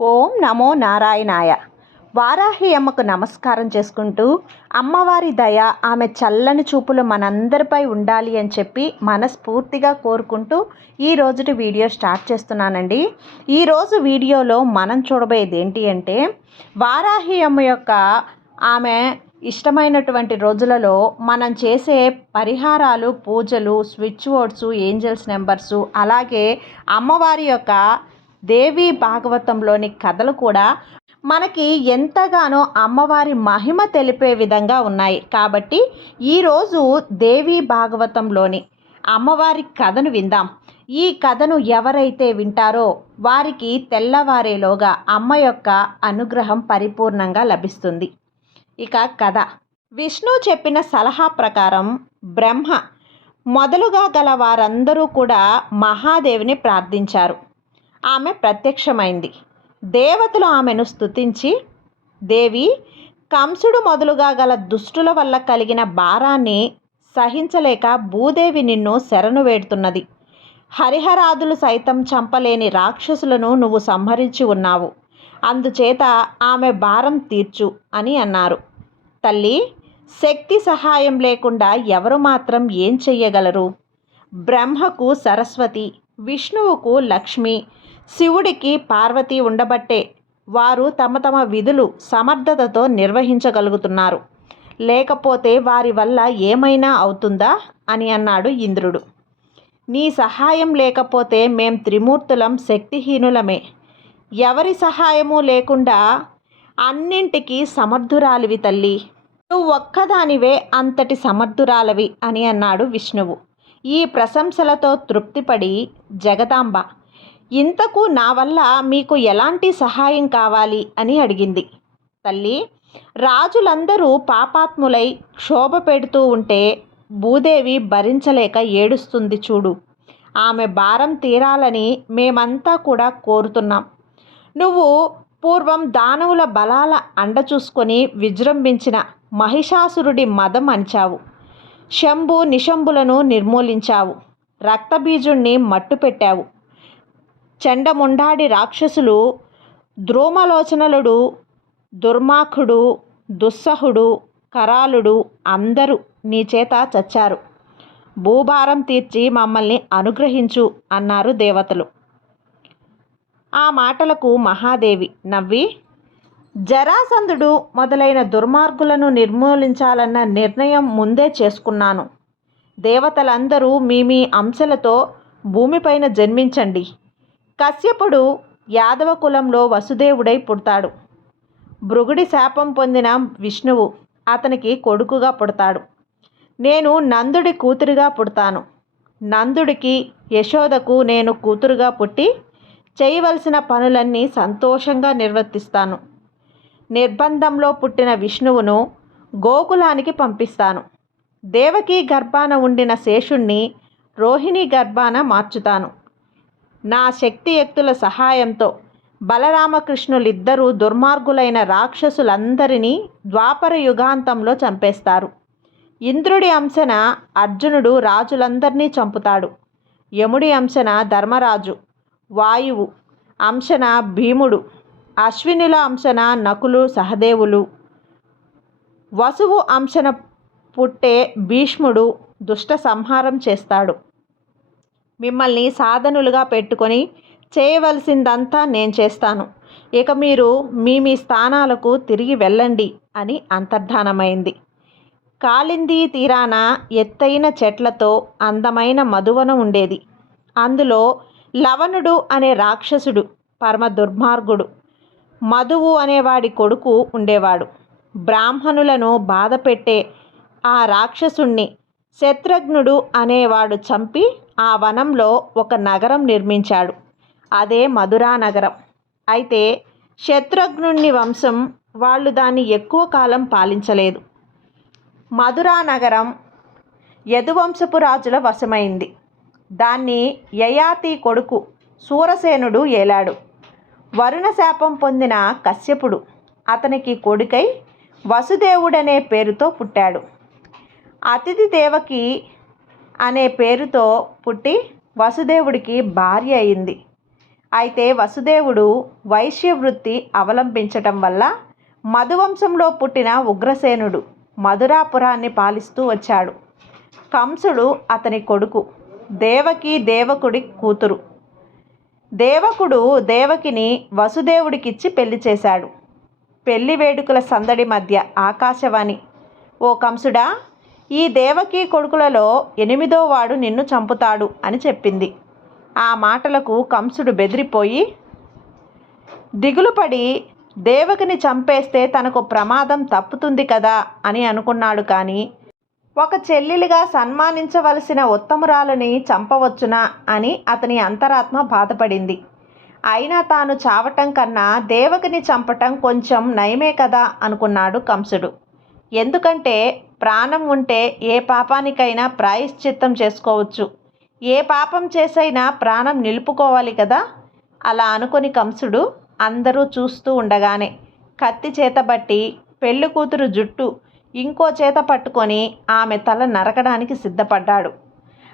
ఓం నమో నారాయణాయ. వారాహి అమ్మకు నమస్కారం చేసుకుంటూ, అమ్మవారి దయ, ఆమె చల్లని చూపులు మనందరిపై ఉండాలి అని చెప్పి మనస్ఫూర్తిగా కోరుకుంటూ ఈ రోజుటి వీడియో స్టార్ట్ చేస్తున్నానండి. ఈరోజు వీడియోలో మనం చూడబోయేది ఏంటి అంటే, వారాహి అమ్మ యొక్క ఆమె ఇష్టమైనటువంటి రోజులలో మనం చేసే పరిహారాలు, పూజలు, స్విచ్ వర్డ్స్, ఏంజల్స్ నెంబర్సు, అలాగే అమ్మవారి యొక్క దేవి భాగవతంలోని కథలు కూడా మనకి ఎంతగానో అమ్మవారి మహిమ తెలిపే విధంగా ఉన్నాయి. కాబట్టి ఈరోజు దేవి భాగవతంలోని అమ్మవారి కథను విందాం. ఈ కథను ఎవరైతే వింటారో వారికి తెల్లవారేలోగా అమ్మ యొక్క అనుగ్రహం పరిపూర్ణంగా లభిస్తుంది. ఇక కథ. విష్ణు చెప్పిన సలహా ప్రకారం బ్రహ్మ మొదలుగా గల వారందరూ కూడా మహాదేవిని ప్రార్థించారు. ఆమె ప్రత్యక్షమైంది. దేవతలు ఆమెను స్తుతించి, దేవి, కంసుడు మొదలుగా గల దుష్టుల వల్ల కలిగిన భారాన్ని సహించలేక భూదేవి నిన్ను శరణు వేడుతున్నది. హరిహరాదులు సైతం చంపలేని రాక్షసులను నువ్వు సంహరించి ఉన్నావు. అందుచేత ఆమె భారం తీర్చు అని అన్నారు. తల్లి, శక్తి సహాయం లేకుండా ఎవరు మాత్రం ఏం చెయ్యగలరు? బ్రహ్మకు సరస్వతి, విష్ణువుకు లక్ష్మి, శివుడికి పార్వతి ఉండబట్టే వారు తమ తమ విధులు సమర్థతతో నిర్వహించగలుగుతున్నారు. లేకపోతే వారి వల్ల ఏమైనా అవుతుందా అని అన్నాడు ఇంద్రుడు. నీ సహాయం లేకపోతే మేం త్రిమూర్తులం శక్తిహీనులమే. ఎవరి సహాయము లేకుండా అన్నింటికీ సమర్థురాలివి తల్లి. నువ్వు ఒక్కదానివే అంతటి సమర్థురాలవి అని అన్నాడు విష్ణువు. ఈ ప్రశంసలతో తృప్తిపడి జగదాంబ, ఇంతకు నా వల్ల మీకు ఎలాంటి సహాయం కావాలి అని అడిగింది. తల్లి, రాజులందరూ పాపాత్ములై క్షోభ పెడుతూ ఉంటే భూదేవి భరించలేక ఏడుస్తుంది చూడు. ఆమె భారం తీరాలని మేమంతా కూడా కోరుతున్నాం. నువ్వు పూర్వం దానవుల బలాల అండ చూసుకొని విజృంభించిన మహిషాసురుడి మదం అణిచావు. శంభు నిశంభులను నిర్మూలించావు. రక్తబీజుణ్ణి మట్టుపెట్టావు. చండముండాడి రాక్షసులు ద్రోమలోచనలుడు, దుర్మాఖుడు, దుస్సహుడు, కరాలుడు అందరూ నీ చేత చచ్చారు. భూభారం తీర్చి మమ్మల్ని అనుగ్రహించు అన్నారు దేవతలు. ఆ మాటలకు మహాదేవి నవ్వి, జరాసంధుడు మొదలైన దుర్మార్గులను నిర్మూలించాలన్న నిర్ణయం ముందే చేసుకున్నాను. దేవతలందరూ మీ అంశలతో భూమిపైన జన్మించండి. కశ్యపుడు యాదవ కులంలో వసుదేవుడై పుడతాడు. భృగుడి శాపం పొందిన విష్ణువు అతనికి కొడుకుగా పుడతాడు. నేను నందుడి కూతురుగా పుడతాను. నందుడికి, యశోదకు నేను కూతురుగా పుట్టి చేయవలసిన పనులన్నీ సంతోషంగా నిర్వర్తిస్తాను. నిర్బంధంలో పుట్టిన విష్ణువును గోకులానికి పంపిస్తాను. దేవకి గర్భాన ఉండిన శేషుణ్ణి రోహిణి గర్భాన మార్చుతాను. నా శక్తియుక్తుల సహాయంతో బలరామకృష్ణులిద్దరూ దుర్మార్గులైన రాక్షసులందరినీ ద్వాపర యుగాంతంలో చంపేస్తారు. ఇంద్రుడి అంశన అర్జునుడు రాజులందరినీ చంపుతాడు. యముడి అంశన ధర్మరాజు, వాయువు అంశన భీముడు, అశ్వినుల అంశన నకులు సహదేవులు, వసువు అంశన పుట్టే భీష్ముడు దుష్ట సంహారం చేస్తాడు. మిమ్మల్ని సాధనులుగా పెట్టుకొని చేయవలసిందంతా నేను చేస్తాను. ఇక మీరు మీ స్థానాలకు తిరిగి వెళ్ళండి అని అంతర్ధానమైంది. కాళిందీ తీరాన ఎత్తైన చెట్లతో అందమైన మధువనం ఉండేది. అందులో లవణుడు అనే రాక్షసుడు పరమ దుర్మార్గుడు. మధువు అనేవాడి కొడుకు ఉండేవాడు. బ్రాహ్మణులను బాధ పెట్టే ఆ రాక్షసుణ్ణి శత్రుఘ్నుడు అనేవాడు చంపి ఆ వనంలో ఒక నగరం నిర్మించాడు. అదే మధురా నగరం. అయితే శత్రుఘ్నుని వంశం వాళ్ళు దాన్ని ఎక్కువ కాలం పాలించలేదు. మధురా నగరం యదువంశపు రాజుల వశమైంది. దాన్ని యయాతి కొడుకు సూరసేనుడు ఏలాడు. వరుణ శాపం పొందిన కశ్యపుడు అతనికి కొడుకై వసుదేవుడనే పేరుతో పుట్టాడు. అతిథి దేవకి అనే పేరుతో పుట్టి వసుదేవుడికి భార్య అయింది. అయితే వసుదేవుడు వైశ్య వృత్తి అవలంబించటం వల్ల మధువంశంలో పుట్టిన ఉగ్రసేనుడు మధురాపురాన్ని పాలిస్తూ వచ్చాడు. కంసుడు అతని కొడుకు, దేవకి దేవకుడి కూతురు. దేవకుడు దేవకిని వసుదేవుడికిచ్చి పెళ్లి చేశాడు. పెళ్లి వేడుకల సందడి మధ్య ఆకాశవాణి, ఓ కంసుడా, ఈ దేవకి కొడుకులలో 8వ వాడు నిన్ను చంపుతాడు అని చెప్పింది. ఆ మాటలకు కంసుడు బెదిరిపోయి దిగులుపడి దేవకిని చంపేస్తే తనకు ప్రమాదం తప్పుతుంది కదా అని అనుకున్నాడు. కానీ ఒక చెల్లెలిగా సన్మానించవలసిన ఉత్తమురాలని చంపవచ్చునా అని అతని అంతరాత్మ బాధపడింది. అయినా తాను చావటం కన్నా దేవకిని చంపటం కొంచెం నయమే కదా అనుకున్నాడు కంసుడు. ఎందుకంటే ప్రాణం ఉంటే ఏ పాపానికైనా ప్రాయశ్చిత్తం చేసుకోవచ్చు. ఏ పాపం చేసైనా ప్రాణం నిలుపుకోవాలి కదా. అలా అనుకుని కంసుడు అందరూ చూస్తూ ఉండగానే కత్తి చేతబట్టి పెళ్లి కూతురు జుట్టు ఇంకో చేత పట్టుకొని ఆమె తల నరకడానికి సిద్ధపడ్డాడు.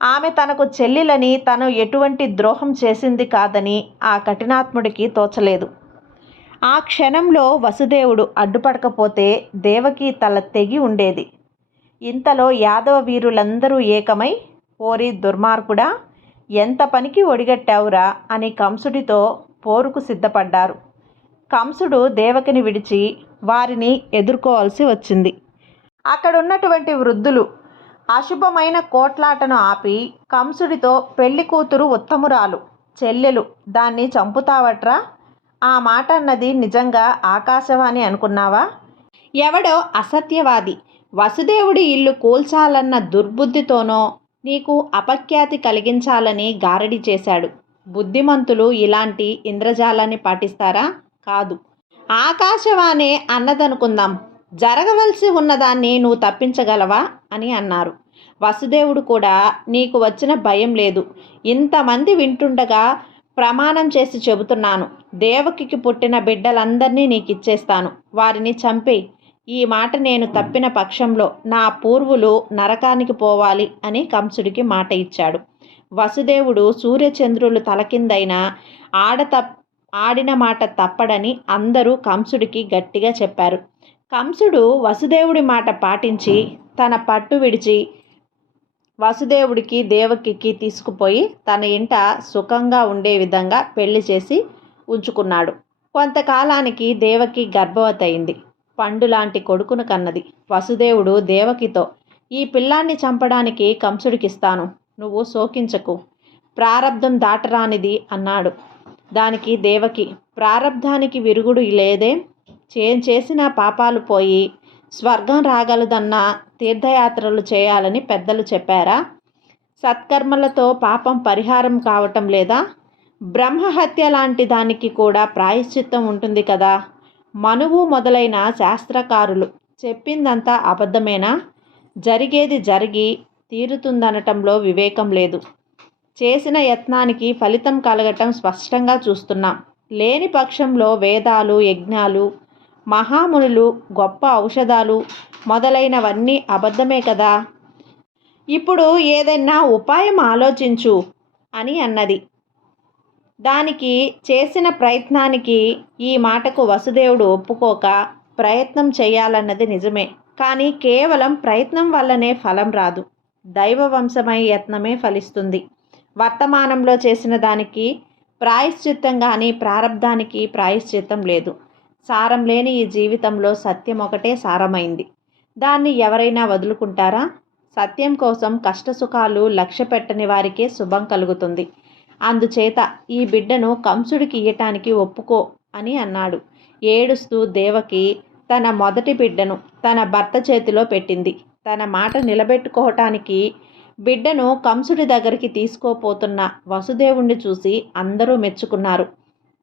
ఆమె తనకు చెల్లిలని, తను ఎటువంటి ద్రోహం చేసింది కాదని ఆ కఠినాత్ముడికి తోచలేదు. ఆ క్షణంలో వసుదేవుడు అడ్డుపడకపోతే దేవకి తల తెగి ఉండేది. ఇంతలో యాదవ వీరులందరూ ఏకమై, ఓరి దుర్మార్గుడా, ఎంత పనికి ఒడిగట్టావురా అని కంసుడితో పోరుకు సిద్ధపడ్డారు. కంసుడు దేవకిని విడిచి వారిని ఎదుర్కోవాల్సి వచ్చింది. అక్కడున్నటువంటి వృద్ధులు అశుభమైన కోట్లాటను ఆపి కంసుడితో పెళ్లి కూతురు ఉత్తమురాలు, చెల్లెలు, దాన్ని చంపుతావట్రా? ఆ మాట అన్నది నిజంగా ఆకాశవాణి అనుకున్నావా? ఎవడో అసత్యవాది వసుదేవుడి ఇల్లు కూల్చాలన్న దుర్బుద్ధితోనో నీకు అపఖ్యాతి కలిగించాలని గారడి చేశాడు. బుద్ధిమంతులు ఇలాంటి ఇంద్రజాలాన్ని పాటిస్తారా? కాదు. ఆకాశవాణి అన్నదనుకుందాం. జరగవలసి ఉన్నదాన్ని నువ్వు తప్పించగలవా అని అన్నారు. వసుదేవుడు కూడా, నీకు వచ్చిన భయం లేదు. ఇంతమంది వింటుండగా ప్రమాణం చేసి చెబుతున్నాను, దేవకికి పుట్టిన బిడ్డలందరినీ నీకు ఇచ్చేస్తాను. వారిని చంపేయి. ఈ మాట నేను తప్పిన పక్షంలో నా పూర్వులు నరకానికి పోవాలి అని కంసుడికి మాట ఇచ్చాడు. వసుదేవుడు సూర్యచంద్రులు తలకిందైనా ఆడిన మాట తప్పడని అందరూ కంసుడికి గట్టిగా చెప్పారు. కంసుడు వసుదేవుడి మాట పాటించి తన పట్టు విడిచి వసుదేవుడికి దేవకికి తీసుకుపోయి తన ఇంట సుఖంగా ఉండే విధంగా పెళ్లి చేసి ఉంచుకున్నాడు. కొంతకాలానికి దేవకి గర్భవతి అయింది. పండులాంటి కొడుకును కన్నది. వసుదేవుడు దేవకితో, ఈ పిల్లాన్ని చంపడానికి కంసుడికిస్తాను, నువ్వు శోకించకు, ప్రారబ్ధం దాటరానిది అన్నాడు. దానికి దేవకి, ప్రారబ్ధానికి విరుగుడు లేదే, చేసిన పాపాలు పోయి స్వర్గం రాగలదన్న తీర్థయాత్రలు చేయాలని పెద్దలు చెప్పారా? సత్కర్మలతో పాపం పరిహారం కావటం లేదా? బ్రహ్మహత్య లాంటి దానికి కూడా ప్రాయశ్చిత్తం ఉంటుంది కదా. మనువు మొదలైన శాస్త్రకారులు చెప్పిందంతా అబద్ధమేనా? జరిగేది జరిగి తీరుతుందనటంలో వివేకం లేదు. చేసిన యత్నానికి ఫలితం కలగటం స్పష్టంగా చూస్తున్నాం. లేని పక్షంలో వేదాలు, యజ్ఞాలు, మహామునులు, గొప్ప ఔషధాలు మొదలైనవన్నీ అబద్ధమే కదా. ఇప్పుడు ఏదైనా ఉపాయం ఆలోచించు అని అన్నది. దానికి చేసిన ప్రయత్నానికి ఈ మాటకు వసుదేవుడు ఒప్పుకోక, ప్రయత్నం చేయాలన్నది నిజమే, కానీ కేవలం ప్రయత్నం వల్లనే ఫలం రాదు. దైవవంశమై యత్నమే ఫలిస్తుంది. వర్తమానంలో చేసిన దానికి ప్రాయశ్చిత్తం కానీ ప్రారబ్ధానికి ప్రాయశ్చిత్తం లేదు. సారం లేని ఈ జీవితంలో సత్యం ఒకటే సారమైంది. దాన్ని ఎవరైనా వదులుకుంటారా? సత్యం కోసం కష్టసుఖాలు లక్ష్య పెట్టని వారికే శుభం కలుగుతుంది. అందుచేత ఈ బిడ్డను కంసుడికి ఇయ్యటానికి ఒప్పుకో అని అన్నాడు. ఏడుస్తూ దేవకి తన మొదటి బిడ్డను తన భర్త చేతిలో పెట్టింది. తన మాట నిలబెట్టుకోవటానికి బిడ్డను కంసుడి దగ్గరికి తీసుకోపోతున్న వసుదేవుణ్ణి చూసి అందరూ మెచ్చుకున్నారు.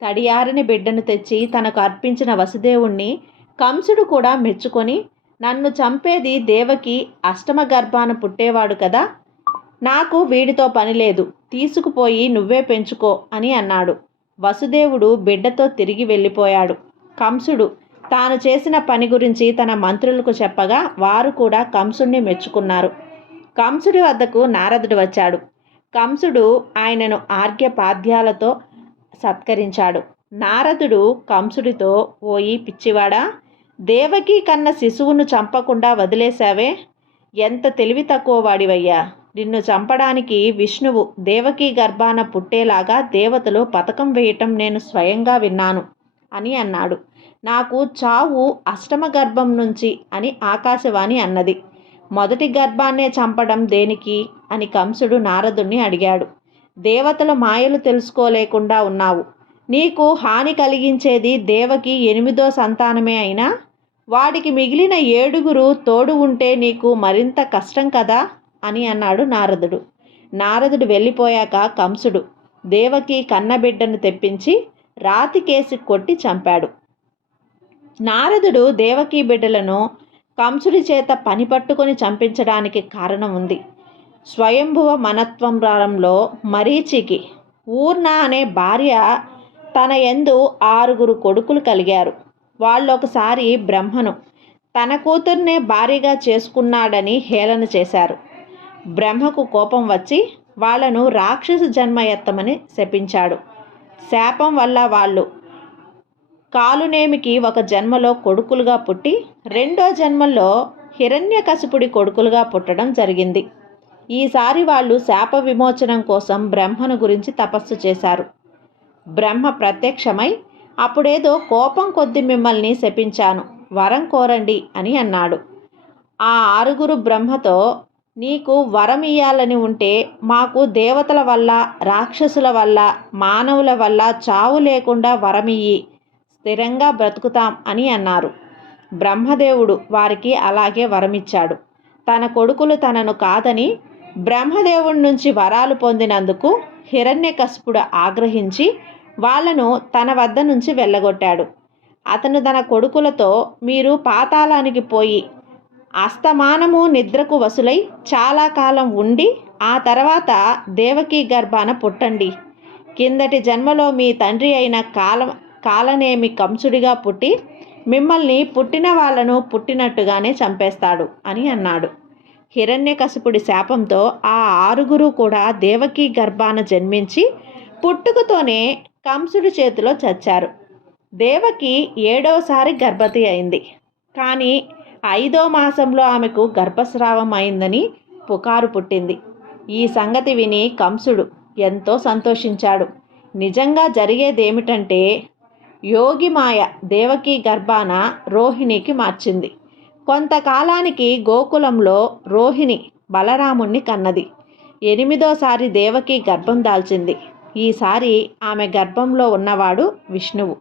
తడియారని బిడ్డను తెచ్చి తనకు అర్పించిన వసుదేవుణ్ణి కంసుడు కూడా మెచ్చుకొని, నన్ను చంపేది దేవకి అష్టమ గర్భాన పుట్టేవాడు కదా, నాకు వీడితో పని లేదు, తీసుకుపోయి నువ్వే పెంచుకో అని అన్నాడు. వసుదేవుడు బిడ్డతో తిరిగి వెళ్ళిపోయాడు. కంసుడు తాను చేసిన పని గురించి తన మంత్రులకు చెప్పగా వారు కూడా కంసుడిని మెచ్చుకున్నారు. కంసుడి వద్దకు నారదుడు వచ్చాడు. కంసుడు ఆయనను ఆర్ఘ్యపాద్యాలతో సత్కరించాడు. నారదుడు కంసుడితో, ఓయి పిచ్చివాడా, దేవకీ కన్న శిశువును చంపకుండా వదిలేశావే, ఎంత తెలివి తక్కువ వాడివయ్యా. నిన్ను చంపడానికి విష్ణువు దేవకీ గర్భాన పుట్టేలాగా దేవతలు పథకం వేయటం నేను స్వయంగా విన్నాను అని అన్నాడు. నాకు చావు అష్టమ గర్భం నుంచి అని ఆకాశవాణి అన్నది. మొదటి గర్భాన్నే చంపడం దేనికి అని కంసుడు నారదుణ్ణి అడిగాడు. దేవతల మాయలు తెలుసుకోలేకుండా ఉన్నావు. నీకు హాని కలిగించేది దేవకి 8వ సంతానమే అయినా వాడికి మిగిలిన 7 తోడు ఉంటే నీకు మరింత కష్టం కదా అని అన్నాడు నారదుడు. నారదుడు వెళ్ళిపోయాక కంసుడు దేవకి కన్నబిడ్డను తెప్పించి రాతికేసి కొట్టి చంపాడు. నారదుడు దేవకీ బిడ్డలను కంసుడి చేత పని పట్టుకొని చంపించడానికి కారణం ఉంది. స్వయంభువ మనత్వంలో మరీచికి ఊర్ణ అనే భార్య తన యందు 6 కొడుకులు కలిగారు. వాళ్ళొకసారి బ్రహ్మను తన కూతుర్నే భార్యగా చేసుకున్నాడని హేళన చేశారు. బ్రహ్మకు కోపం వచ్చి వాళ్లను రాక్షస జన్మ ఎత్తమని శపించాడు. శాపం వల్ల వాళ్ళు కాలునేమికి ఒక జన్మలో కొడుకులుగా పుట్టి 2వ జన్మలో హిరణ్యకశిపుడి కొడుకులుగా పుట్టడం జరిగింది. ఈసారి వాళ్ళు శాప విమోచనం కోసం బ్రహ్మను గురించి తపస్సు చేశారు. బ్రహ్మ ప్రత్యక్షమై అప్పుడేదో కోపం కొద్ది మిమ్మల్ని శపించాను, వరం కోరండి అని అన్నాడు. ఆ 6 బ్రహ్మతో, నీకు వరం ఇయ్యాలని ఉంటే మాకు దేవతల వల్ల, రాక్షసుల వల్ల, మానవుల వల్ల చావు లేకుండా వరమియ్యి, స్థిరంగా బ్రతుకుతాం అని అన్నారు. బ్రహ్మదేవుడు వారికి అలాగే వరమిచ్చాడు. తన కొడుకులు తనను కాదని బ్రహ్మదేవుడి నుంచి వరాలు పొందినందుకు హిరణ్యకశిపుడు ఆగ్రహించి వాళ్లను తన వద్ద నుంచి వెళ్ళగొట్టాడు. అతను తన కొడుకులతో, మీరు పాతాళానికి పోయి అస్తమానము నిద్రకు వసులై చాలా కాలం ఉండి ఆ తర్వాత దేవకీ గర్భాన పుట్టండి. కిందటి జన్మలో మీ తండ్రి అయిన కాలనేమి కంసుడిగా పుట్టి మిమ్మల్ని పుట్టిన వాళ్ళను పుట్టినట్టుగానే చంపేస్తాడు అని అన్నాడు. హిరణ్యకశిపుడి శాపంతో ఆ 6 కూడా దేవకీ గర్భాన జన్మించి పుట్టుకతోనే కంసుడి చేతిలో చచ్చారు. దేవకి 7వసారి గర్భవతి అయింది. కానీ 5వ మాసంలో ఆమెకు గర్భస్రావం అయిందని పుకారు పుట్టింది. ఈ సంగతి విని కంసుడు ఎంతో సంతోషించాడు. నిజంగా జరిగేదేమిటంటే యోగిమాయ దేవకీ గర్భాన రోహిణికి మార్చింది. కొంతకాలానికి గోకులంలో రోహిణి బలరాముణ్ణి కన్నది. 8వసారి దేవకీ గర్భం దాల్చింది. ఈసారి ఆమె గర్భంలో ఉన్నవాడు విష్ణువు.